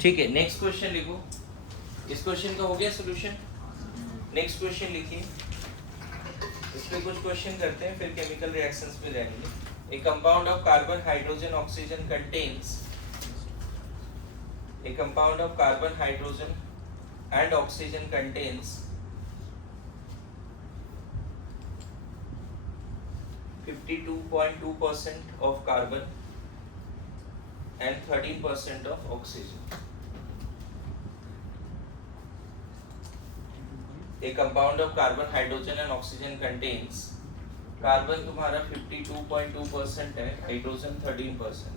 ठीक है, next question लिखो। इस क्वेश्चन का हो गया सोल्यूशन। नेक्स्ट क्वेश्चन लिखिए। इसमें कुछ क्वेश्चन करते हैं, फिर केमिकल रिएक्शंस में जाएंगे। ए compound of carbon, hydrogen, oxygen contains A compound of carbon, hydrogen and oxygen contains 52.2% of carbon and 13% of oxygen. A compound of carbon, hydrogen and oxygen contains carbon तुम्हारा 52.2% है, hydrogen 13%।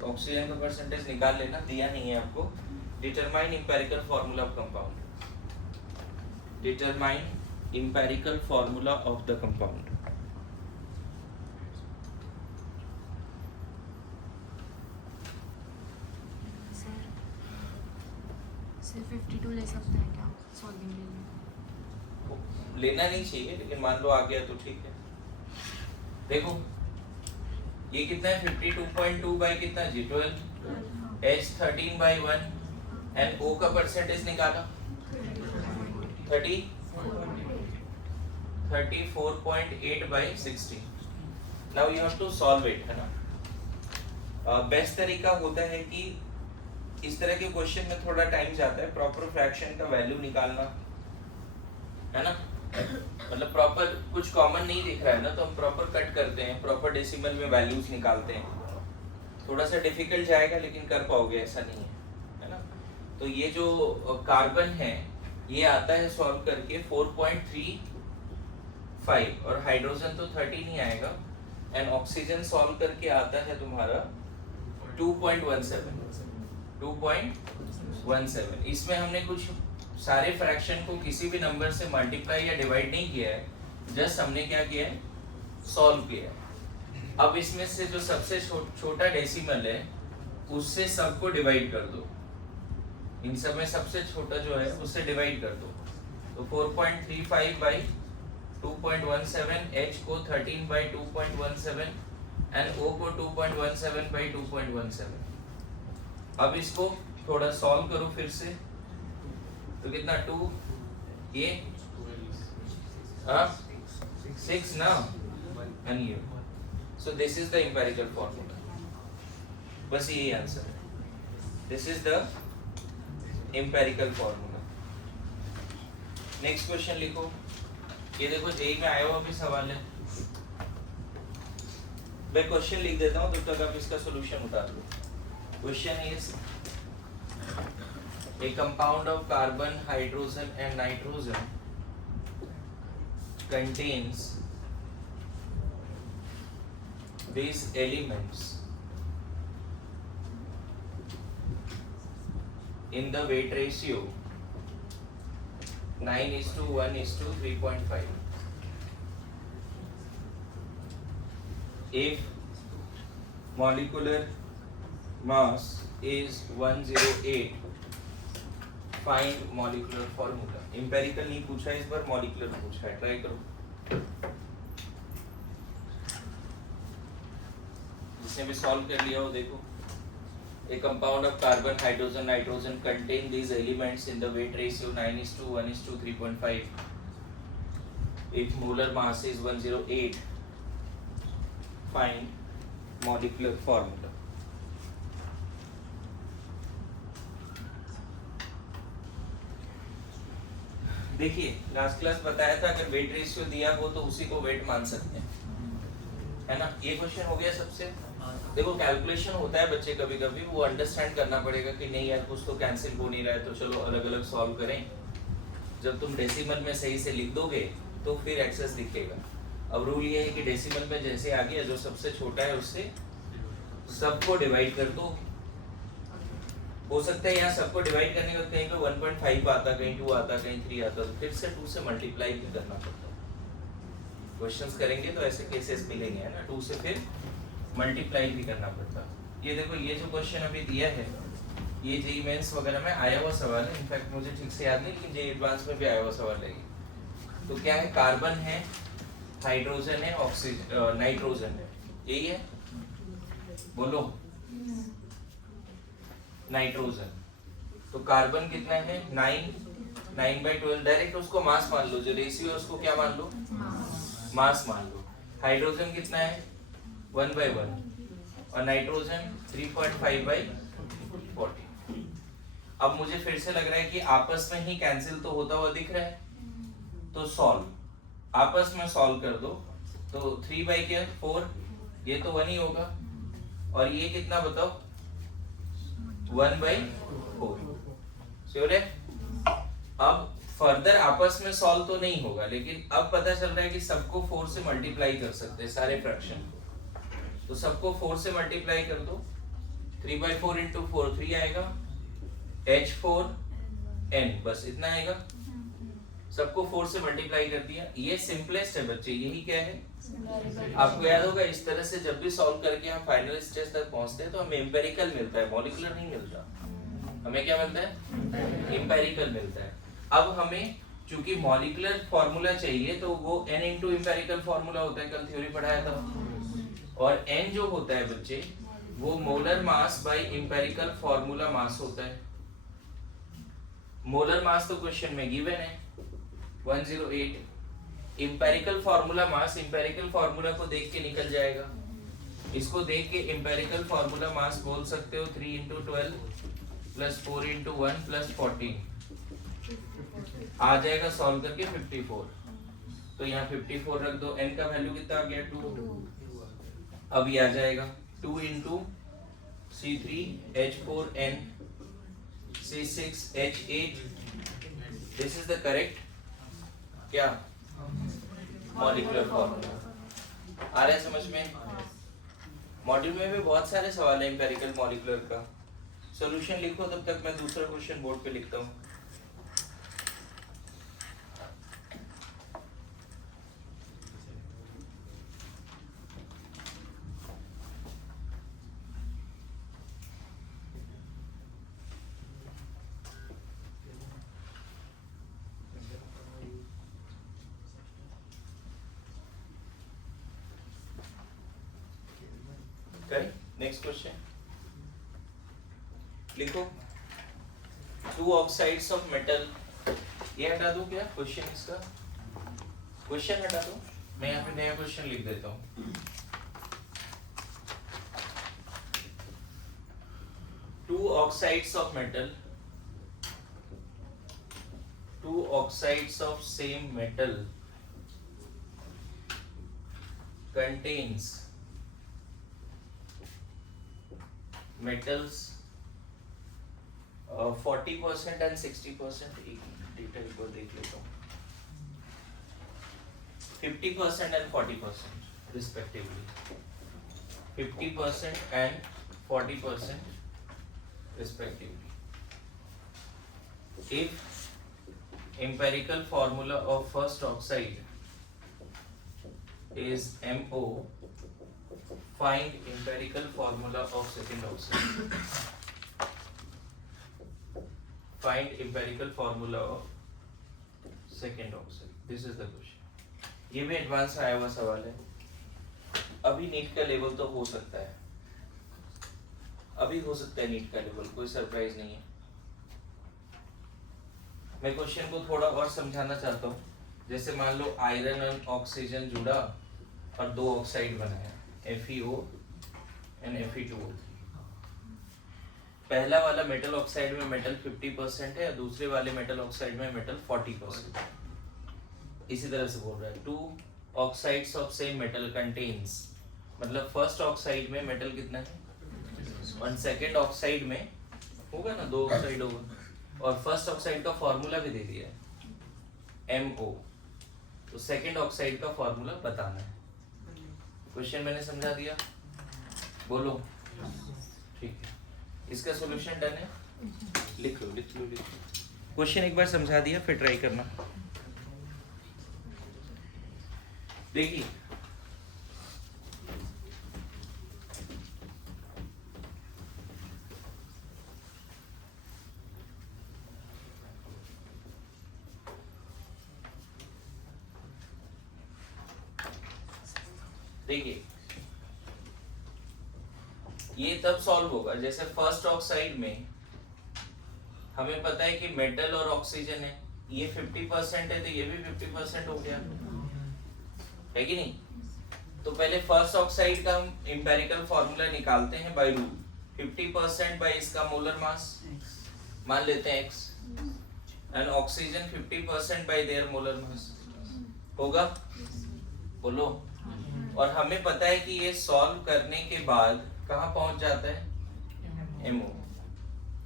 तो oxygen का percentage निकाल लेना, दिया नहीं है आपको। Determine empirical formula of compound. Determine empirical formula of the compound. Sir 52 ले सकते हैं क्या सॉल्विंग के लिए? लेना नहीं चाहिए, लेकिन मान लो आ गया तो ठीक है। देखो ये कितना है, 52.2 बाई कितना जी 12, H 13 बाई 1 एंड O का परसेंटेज निकाला 34.8 by 60। Now you have to solve it, है ना। बेस्ट तरीका होता है कि इस तरह के क्वेश्चन में थोड़ा टाइम जाता है, प्रॉपर फ्रैक्शन का वैल्यू निकालना, है ना। मतलब प्रॉपर कुछ कॉमन नहीं दिख रहा है ना, तो हम प्रॉपर कट करते हैं, प्रॉपर डेसिमल में वैल्यूज निकालते हैं। थोड़ा सा डिफिकल्ट जाएगा, लेकिन कर पाओगे, ऐसा नहीं है ना। तो ये जो कार्बन है ये आता है सॉल्व करके 4.35 और हाइड्रोजन तो 13 ही आएगा, एंड ऑक्सीजन सॉल्व करके आता है तुम्हारा 2.17। इसमें हमने कुछ सारे फ्रैक्शन को किसी भी नंबर से मल्टीप्लाई या डिवाइड नहीं किया है, जस्ट हमने क्या किया है, सॉल्व किया है। अब इसमें से जो सबसे छोटा डेसिमल है उससे सबको डिवाइड कर दो। इन सब में सबसे छोटा जो है उससे डिवाइड कर दो। तो 4.35 बाई 2.17, H को 13 बाई 2.17 एंड O को 2.17 बाई 2.17। अब इसको थोड़ा सॉल्व करो फिर से, तो कितना 2 ये 6 ना, एंड ये। So this is the empirical formula. बस यही आंसर है, this is the empirical formula. Next question लिखो। ये देखो जेई में आया हुआ भी सवाल है, मैं क्वेश्चन लिख देता हूँ, तब तक आप इसका सॉल्यूशन उतार लो। Question is a compound of carbon, hydrogen and nitrogen contains these elements in the weight ratio 9:1:3.5. If molecular mass is 108, find molecular formula. Empirical नहीं पूछा इस बार, मॉलिक्यूलर पूछा है, ट्राई करो। जिसने भी सॉल्व कर लिया हो देखो। ए compound of carbon, hydrogen, nitrogen contain these elements in the weight ratio 9:1:3.5। If molar mass is 108, find molecular formula. देखिए लास्ट क्लास बताया था, अगर वेट रेशियो दिया हो तो उसी को वेट मान सकते हैं, है ना। ये क्वेश्चन हो गया सबसे। देखो कैलकुलेशन होता है बच्चे कभी कभी, वो अंडरस्टैंड करना पड़ेगा कि नहीं यार कुछ तो कैंसिल हो नहीं रहा है, तो चलो अलग अलग सॉल्व करें। जब तुम डेसिमल में सही से लिख दोगे तो फिर एक्सेस दिखेगा। अब रूल ये है कि डेसिमल में जैसे आ गया, जो सबसे छोटा है उससे सबको डिवाइड कर दो। हो सकता है यहाँ सबको डिवाइड करने का कहीं पे 1.5 आता, कहीं 2 आता, कहीं 3 आता, तो फिर से 2 से मल्टीप्लाई भी करना पड़ता है। क्वेश्चंस करेंगे तो ऐसे केसेस मिलेंगे, है ना, 2 से फिर मल्टीप्लाई भी करना पड़ता है। ये देखो, ये जो क्वेश्चन अभी दिया है ये जेईई मेंस वगैरह में आया हुआ सवाल है। इनफैक्ट मुझे ठीक से याद नहीं, लेकिन जेईई एडवांस में भी आया हुआ सवाल है। तो क्या है, कार्बन है, हाइड्रोजन है, ऑक्सीजन, नाइट्रोजन है, यही है, बोलो। नाइट्रोजन तो कार्बन कितना है 9/12, डायरेक्ट उसको मास मान लो, जो रेशियो है उसको क्या मान लो, मास मान लो। हाइड्रोजन कितना है 1/1 और नाइट्रोजन 3.5/40। अब मुझे फिर से लग रहा है कि आपस में ही कैंसिल तो होता हुआ दिख रहा है, तो सॉल्व, आपस में सॉल्व कर दो। तो 3/4, ये तो 1 ही होगा, और ये कितना बताओ 1/4, श्योर है। अब फर्दर आपस में सॉल्व तो नहीं होगा, लेकिन अब पता चल रहा है कि सबको 4 से मल्टीप्लाई कर सकते हैं सारे फ्रैक्शन को, तो सबको 4 से मल्टीप्लाई कर दो। 3/4 इंटू 4 3 आएगा, H4n बस इतना आएगा, सबको 4 से मल्टीप्लाई कर दिया। ये सिंपलेस्ट है बच्चे, यही क्या है, आपको याद होगा इस तरह से जब भी सॉल्व करके हम फाइनल स्टेज तक पहुंचते हैं तो हमें एम्पिरिकल मिलता है, मॉलिक्यूलर नहीं मिलता। हमें क्या मिलता है, एम्पिरिकल मिलता है। अब हमें चूंकि मॉलिक्यूलर फॉर्मूला चाहिए तो वो n इंटू एम्पिरिकल फॉर्मूला होता है, कल थ्योरी पढ़ाया था, और n जो होता है बच्चे वो molar mass by empirical formula mass होता है। मोलर मास तो क्वेश्चन में गिवन है 108, empirical formula mass, empirical formula को देख के निकल जाएगा, इसको देख के एम्पिरिकल फॉर्मूला मास बोल सकते हो 3 इंटू 12 प्लस 4 इंटू 1 प्लस 14 आ जाएगा, सॉल्व करके 54। तो यहाँ 54 रख दो, n का वैल्यू कितना आ गया 2। अब ये आ जाएगा 2 into C3H4n C6H8, this is the correct क्या मॉलिक्यूलर फॉर्मूला। आ रहा है समझ में। मॉड्यूल में भी बहुत सारे सवाल है एम्पिरिकल मॉलिक्यूलर का, सॉल्यूशन लिखो, तब तक मैं दूसरा क्वेश्चन बोर्ड पे लिखता हूँ। नेक्स्ट क्वेश्चन लिखो, 2 ऑक्साइड्स ऑफ मेटल, ये हटा दूं क्या क्वेश्चन, इसका क्वेश्चन हटा दूं, मैं यहाँ पे नया क्वेश्चन लिख देता हूँ। 2 oxides of metal, 2 oxides of same metal contains metals 40% and 60%, एक डिटेल को देख लेता हूँ, 50% and 40% respectively, 50% and 40% respectively. If empirical formula of first oxide is MO, find empirical formula of second oxide. Find empirical formula of second oxide. This is the question. ये भी advance आया हुआ सवाल है, अभी नीट का लेवल तो हो सकता है, अभी हो सकता है नीट का लेवल, कोई सरप्राइज नहीं है। मैं क्वेश्चन को थोड़ा और समझाना चाहता हूँ। जैसे मान लो आयरन और ऑक्सीजन जुड़ा और 2 ऑक्साइड बनाया, FeO and Fe2O3। पहला वाला मेटल ऑक्साइड में मेटल 50% है, दूसरे वाले मेटल ऑक्साइड में मेटल 40%। इसी तरह से बोल रहा है 2 oxides of same metal contains, मतलब फर्स्ट ऑक्साइड में मेटल कितना है और सेकेंड ऑक्साइड में होगा ना 2 ऑक्साइड होगा, और फर्स्ट ऑक्साइड का फॉर्मूला भी दे दिया है MO, तो सेकेंड ऑक्साइड का फॉर्मूला बताना है। क्वेश्चन मैंने समझा दिया, बोलो ठीक है। इसका सॉल्यूशन डन है, लिख लो लिख लो लिख लो। क्वेश्चन एक बार समझा दिया, फिर ट्राई करना। देखिए देखिए ये तब सॉल्व होगा जैसे फर्स्ट ऑक्साइड में हमें पता है कि मेटल और ऑक्सीजन है, ये 50% है तो ये भी 50% हो गया, है कि नहीं? तो पहले फर्स्ट ऑक्साइड का हम एम्पिरिकल फॉर्मूला निकालते हैं बाय रूल। 50% बाय इसका मोलर मास मान लेते हैं x, and oxygen 50% bye there molar mass होगा, बोलो। और हमें पता है कि ये सॉल्व करने के बाद कहाँ पहुंच जाता है, MO।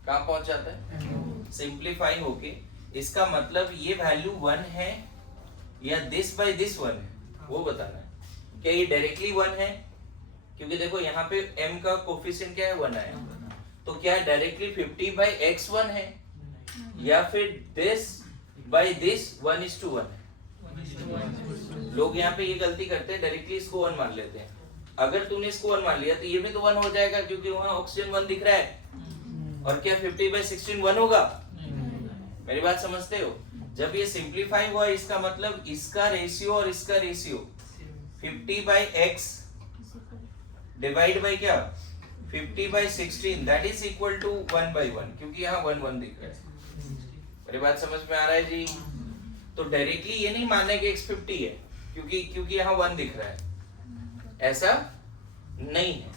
कहाँ पहुंच जाता है, सिंप्लीफाई होके। इसका मतलब ये वैल्यू 1 है या दिस बाय दिस 1 है, वो बताना है। क्या ये डायरेक्टली 1 है, क्योंकि देखो यहाँ पे m का कोफिशिएंट क्या है, 1 आया, तो क्या डायरेक्टली 50 बाय x 1 है, या फिर दिस बाय दिस 1:1 है? लोग यहाँ पे ये गलती करते हैं, डायरेक्टली इसको 1 मान लेते हैं। अगर तूने इसको 1 मान लिया तो ये भी तो 1 हो जाएगा, क्योंकि वहाँ ऑक्सीजन 1 दिख रहा है। और क्या 50/16 1 होगा? मेरी बात समझते हो? जब ये सिंप्लीफाई हुआ, इसका मतलब इसका रेशियो और इसका रेशियो 50/x डिवाइड बाय क्या, 50/16, दैट इज इक्वल टू 1/1, क्योंकि यहाँ 1 दिख रहा है। मेरी बात समझ में आ रहा है जी? तो डायरेक्टली ये नहीं मानने कि x 50 है, क्योंकि यहाँ 1 दिख रहा है, ऐसा नहीं है।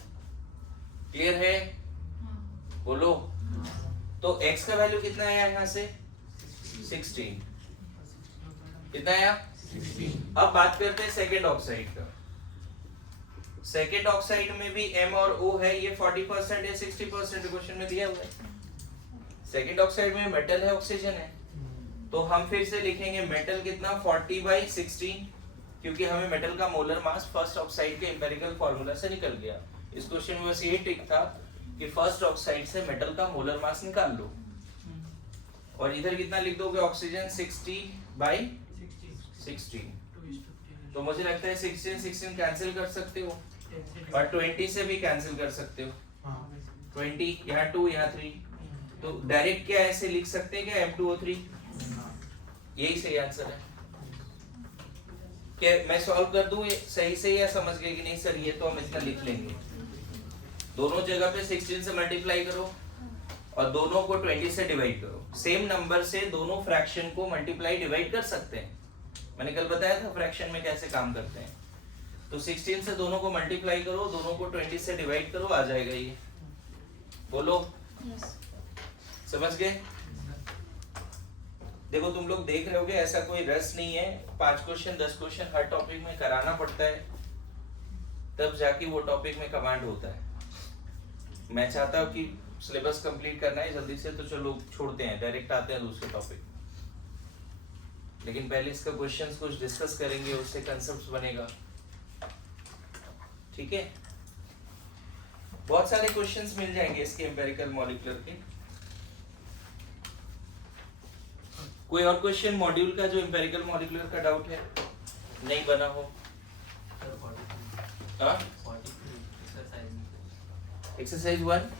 क्लियर है? बोलो। तो x का वैल्यू कितना आया यहाँ से, 16। कितना आया, 16। अब बात करते हैं सेकेंड ऑक्साइड का। सेकेंड ऑक्साइड में भी M और O है, ये 40% या 60% क्वेश्चन में दिया हुआ है। सेकेंड ऑक्साइड में मेटल है, ऑक्सीजन है, तो हम फिर से लिखेंगे मेटल कितना, 40/16, क्योंकि हमें मेटल का मोलर मास फर्स्ट ऑक्साइड के एम्पिरिकल फार्मूला से निकल गया। इस क्वेश्चन में बस यही ट्रिक था कि फर्स्ट ऑक्साइड से मेटल का मोलर मास निकाल लो, और इधर कितना लिख दोगे, ऑक्सीजन 60/16। तो मुझे लगता है 16 कैंसिल कर सकते हो, और 20 से भी कैंसिल कर सकते हो। 20 यहाँ 2 यहाँ 3, तो डायरेक्ट क्या ऐसे लिख सकते हैं क्या, M2O3? यही सही आंसर है। क्या मैं सॉल्व कर दूं ये सही से, या समझ गए कि नहीं सर? ये तो हम इतना लिख लेंगे, दोनों जगह पे 16 से मल्टीप्लाई करो और दोनों को 20 से डिवाइड करो। सेम नंबर से दोनों फ्रैक्शन को मल्टीप्लाई डिवाइड कर सकते हैं, मैंने कल बताया था फ्रैक्शन में कैसे काम करते हैं। तो 16 से दोनों को मल्टीप्लाई करो, दोनों को 20 से डिवाइड करो, आ जाएगा ये। बोलो, समझ गए? देखो तुम लोग देख रहे होगे, ऐसा कोई रस नहीं है, 5 क्वेश्चन 10 क्वेश्चन हर टॉपिक में कराना पड़ता है, तब जाके वो टॉपिक में कमांड होता है। मैं चाहता हूँ कि सिलेबस कंप्लीट करना है जल्दी से, तो चलो छोड़ते हैं, डायरेक्ट आते हैं दूसरे टॉपिक। लेकिन पहले इसका क्वेश्चंस कुछ डिस्कस करेंगे, उससे कंसेप्ट बनेगा, ठीक है? बहुत सारे क्वेश्चंस मिल जाएंगे इसके एम्पिरिकल मॉलिक्यूलर के। कोई और क्वेश्चन मॉड्यूल का जो एम्पिरिकल मॉलिक्यूलर का डाउट है, नहीं बना हो? एक्सरसाइज 1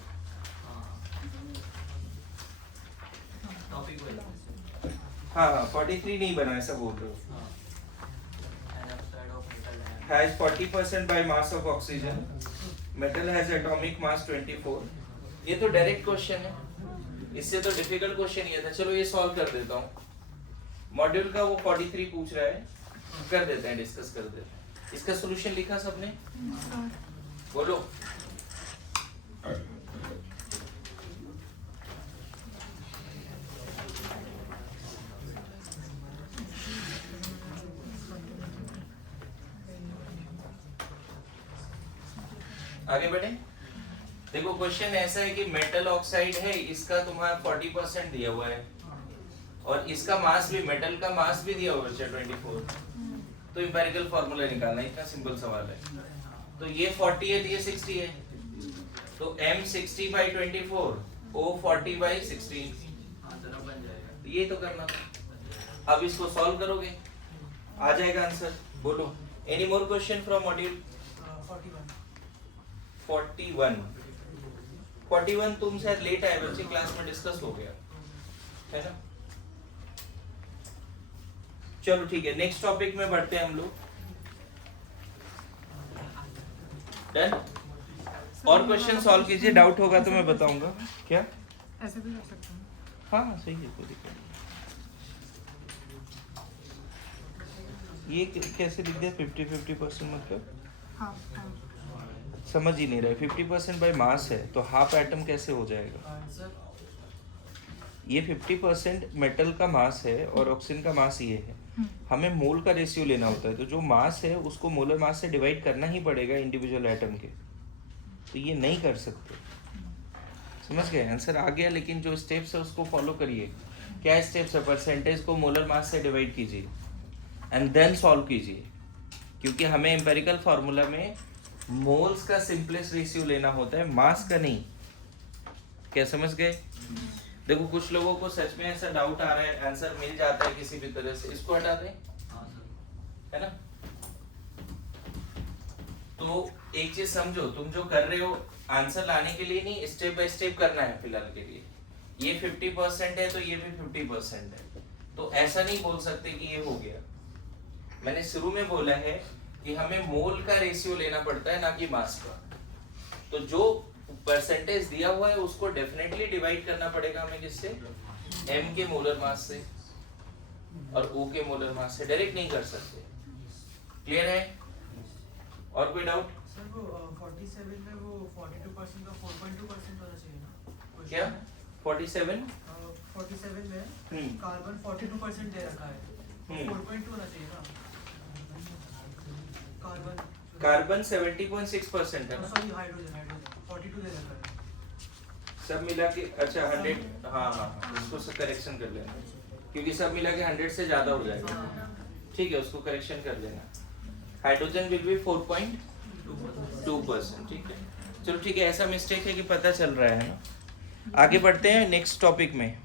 हाँ 43 नहीं बना, ऐसा बोल रहे हो। Has 40% by mass of oxygen. Metal has atomic mass 24. ये तो डायरेक्ट क्वेश्चन है, इससे तो डिफिकल्ट क्वेश्चन ये था। चलो ये सॉल्व कर देता हूँ। मॉड्यूल का वो 43 पूछ रहा है, कर देते हैं, डिस्कस कर देते हैं। इसका सॉल्यूशन लिखा सबने? बोलो। आगे बढ़े। देखो क्वेश्चन ऐसा है कि मेटल ऑक्साइड है, इसका तुम्हारा 40% दिया हुआ है, और इसका मास भी, मेटल का मास भी दिया हुआ है 24। तो एम्पिरिकल फार्मूला निकालना, इतना सिंपल सवाल है। तो ये 40 है तो ये 60 है, तो M 60/24, O 40/16, ये तो करना था। अब इसको सॉल्व करोगे, आ जाएगा आंसर। बोलो, any more question from module 41 तुम शायद लेट आए बच्चे, क्लास में डिस्कस हो गया है ना। चलो ठीक है, नेक्स्ट टॉपिक में बढ़ते हैं हम लोग। डन? और क्वेश्चन सॉल्व कीजिए, डाउट होगा तो मैं बताऊंगा। क्या ऐसे भी कर सकते हैं? हाँ सही है, कोई दिक्कत नहीं। ये कैसे लिख दिया 50-50% मतलब? हाफ हाफ समझ ही नहीं रहे। 50% बाय मास है तो हाफ एटम कैसे हो जाएगा? ये 50% मेटल का मास है और ऑक्सीजन का मास ये है। हमें मोल का रेशियो लेना होता है, तो जो मास है उसको मोलर मास से डिवाइड करना ही पड़ेगा इंडिविजुअल एटम के। तो ये नहीं कर सकते, समझ गए? आंसर आ गया, लेकिन जो स्टेप्स है उसको फॉलो करिए। क्या स्टेप्स है? परसेंटेज को मोलर मास से डिवाइड कीजिए एंड देन सॉल्व कीजिए, क्योंकि हमें एम्पेरिकल फार्मूला में मोल्स का सिंपलेस्ट रेशियो लेना होता है, मास का नहीं। क्या समझ गए? देखो कुछ लोगों को सच में ऐसा डाउट आ रहा है, आंसर मिल जाता है किसी भी तरह से, इसको हटा दें, है ना? तो एक चीज समझो, तुम जो कर रहे हो आंसर लाने के लिए नहीं, स्टेप बाय स्टेप करना है फिलहाल के लिए। ये 50% है तो ये भी 50% है, तो ऐसा नहीं बोल सकते कि ये हो गया। मैंने शुरू में बोला है कि हमें मोल का रेशियो लेना पड़ता है, ना कि मास का। तो जो परसेंटेज दिया हुआ है उसको डेफिनेटली डिवाइड करना पड़ेगा हमें किससे? m के मोलर मास से और o के मोलर मास से, डायरेक्ट नहीं कर सकते। क्लियर है? और कोई डाउट? सर वो 47 में वो 42% का 4.2% होना चाहिए ना? क्या 47? 47 में कार्बन 42% दे रखा है, 4.2 होना चाहिए ना? कार्बन 70.6% है ना? सॉरी, हाइड्रोजन 42 दे रखा है। सब मिला के अच्छा 100, हाँ हाँ इसको करेक्शन कर लेना, क्योंकि सब मिला के 100 से ज्यादा हो जाएगा। ठीक है, उसको करेक्शन कर लेना। Hydrogen will be 4.2%। ठीक है, चलो ठीक है, ऐसा मिस्टेक है कि पता चल रहा है ना। आगे बढ़ते हैं नेक्स्ट टॉपिक में।